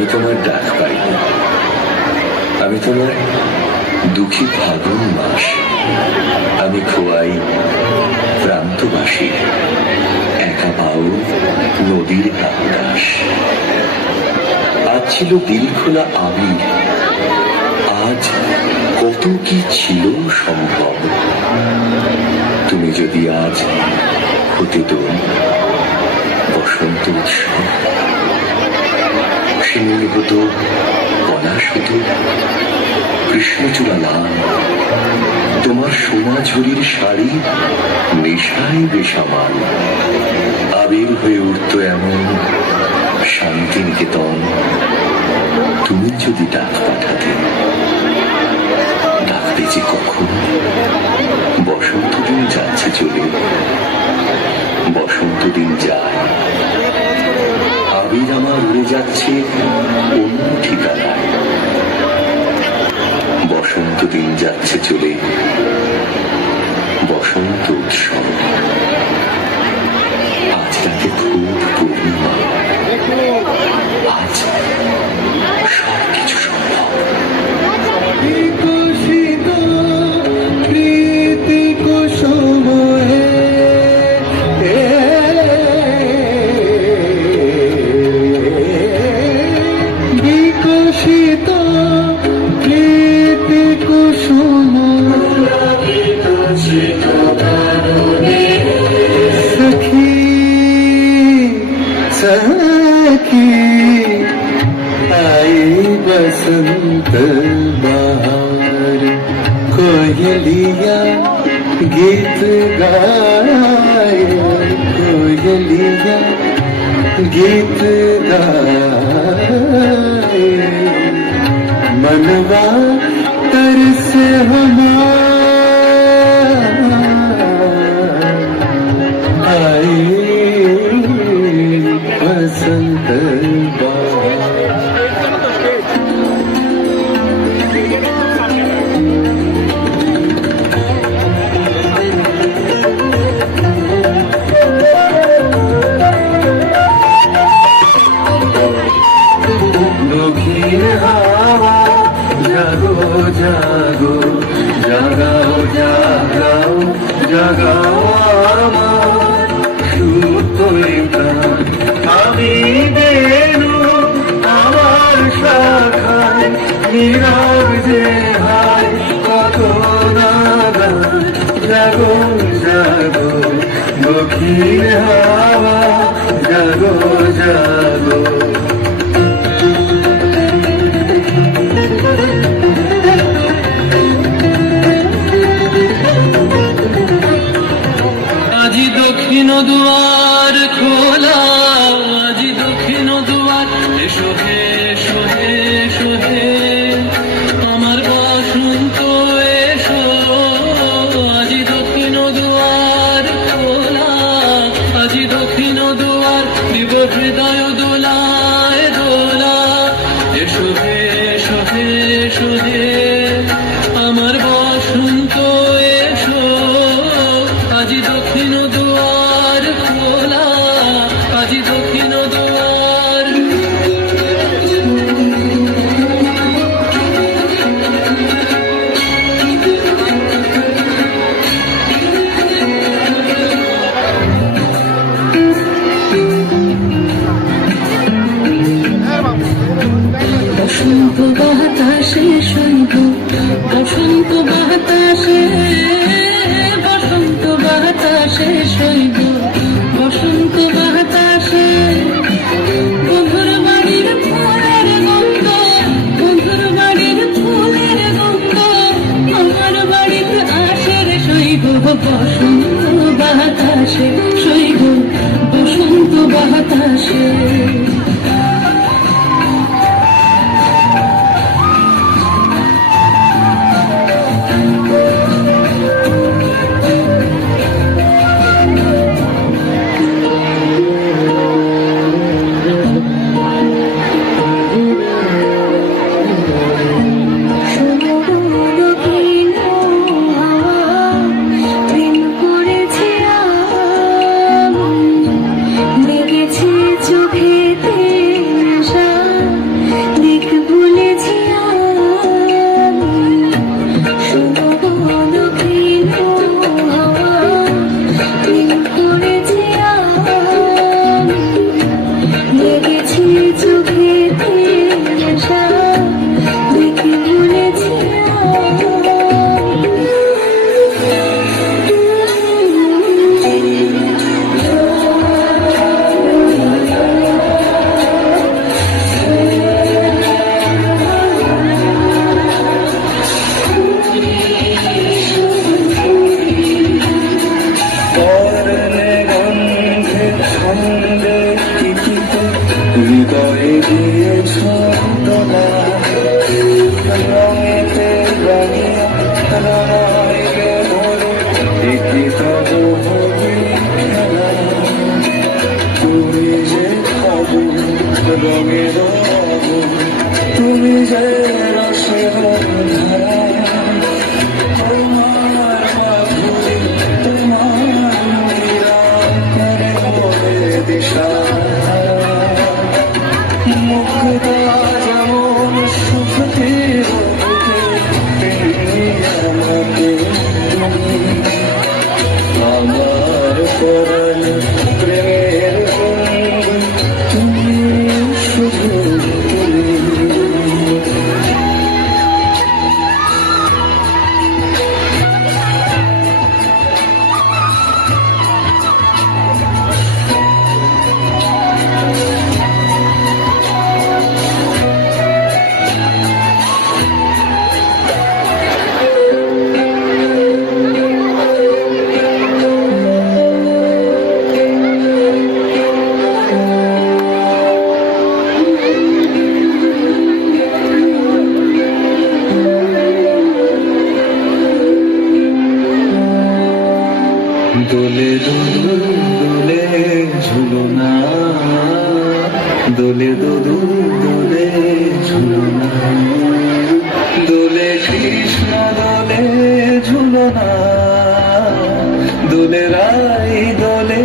আমি তোমার ডাক পাইনি আমি তোমার দুঃখী ফাগুন মাস। আমি খোয়াই প্রান্তবাসী। একা পাও নদীর আকাশ। আজ ছিল দিল খোলা আবির। আজ কত কি ছিল সম্ভব? তুমি যদি আজ হতে তো বসন্ত উৎসব শিমুল হতো পলাশ হতো কৃষ্ণচূড়া লাল তোমার সোনা ঝুরির শাড়ি নেশায় বেসামাল। আবির হয়ে উঠত এমন শান্তি নিকেতন তুমি যদি ডাক পাঠাতে ডাকতে যে কখন? বসন্ত দিন যাচ্ছে চলে বসন্ত দিন যায়। আবির আমার যাচ্ছে অন্য ঠিকানায়। বসন্ত দিন যাচ্ছে চলে। বসন্ত উৎসব। আজ রাতে খুব পূর্ণিমা। আজ সব কিছু সম্ভব बसंत बहार कोयलिया गीत गाए कोयलिया गीत गाए मनवा तरस हमार বসন্ত বাতাসে শৈব বসন্ত বাতাসে। দিয়েছ তোলা রঙেতে রঙিয়া রঙাইলে মোরে একই তব তুমি যে আগুন রঙের তুমি যে রসের দোলে দোদুল দোলে ঝুলনা। দোলে দোদুল দোলে ঝুলনা। দোলে কৃষ্ণ দোলে ঝুলনা। দোলে রাই দোলে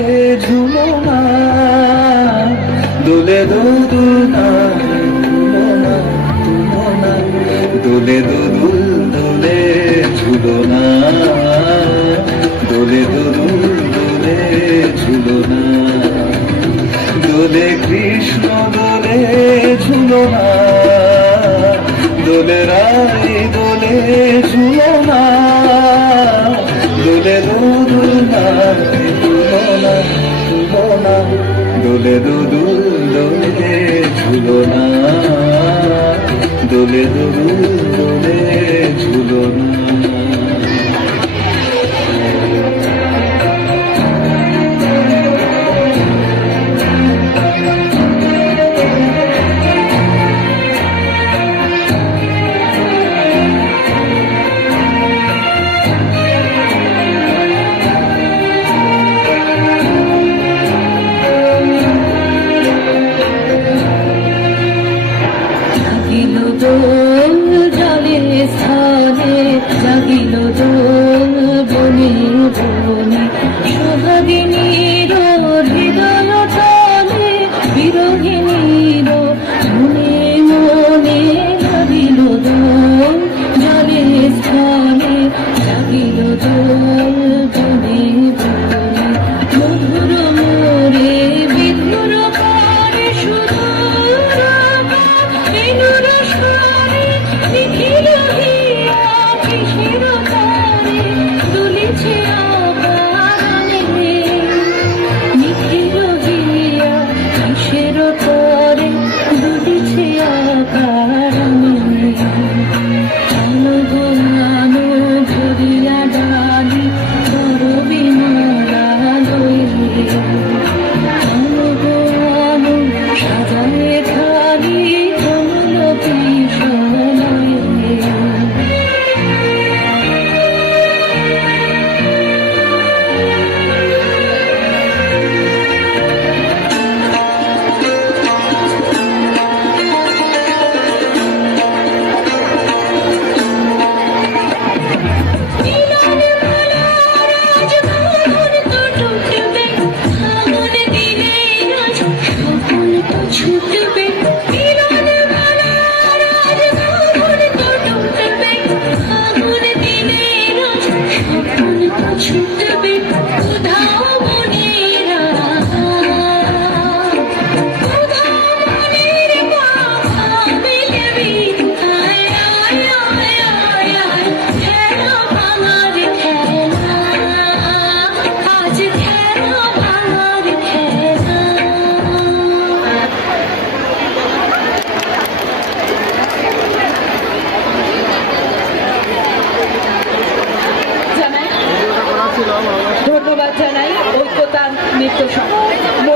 ঝুলনা। দোলে দোদুনা দোলে দোদুল দোলে ঝুলনা। দোলে দোদুল দোলে ঝুলনা দোলে কৃষ্ণ, দোলে ঝুলনা দোলে রাই দোলে ঝুলনা দোলে দোদুল নাই ঝুলনা ঝুলনা দোলে দোদুল দোলে ঝুলনা দোলে দোদুল দোলে ঝুলনা জাগিল